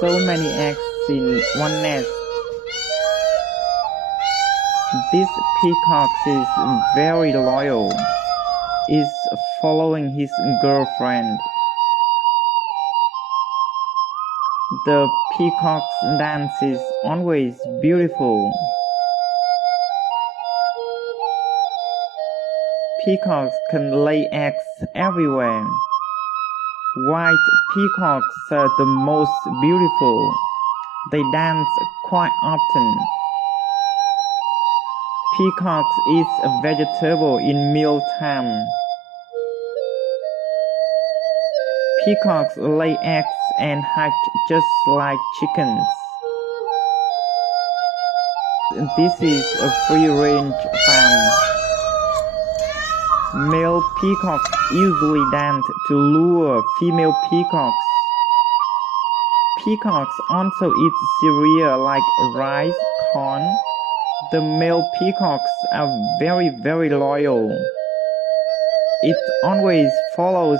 so many eggs in one nest. This peacock is very loyal, is following his girlfriend. The peacock's dance is always beautiful. Peacocks can lay eggs everywhere. White peacocks are the most beautiful. They dance quite often. Peacocks eat a vegetable in mealtime. Peacocks lay eggs and hatch just like chickens. This is a free-range farm. Male peacocks usually dance to lure female peacocks. Peacocks also eat cereal like rice, corn. The male peacocks are very loyal. It always follows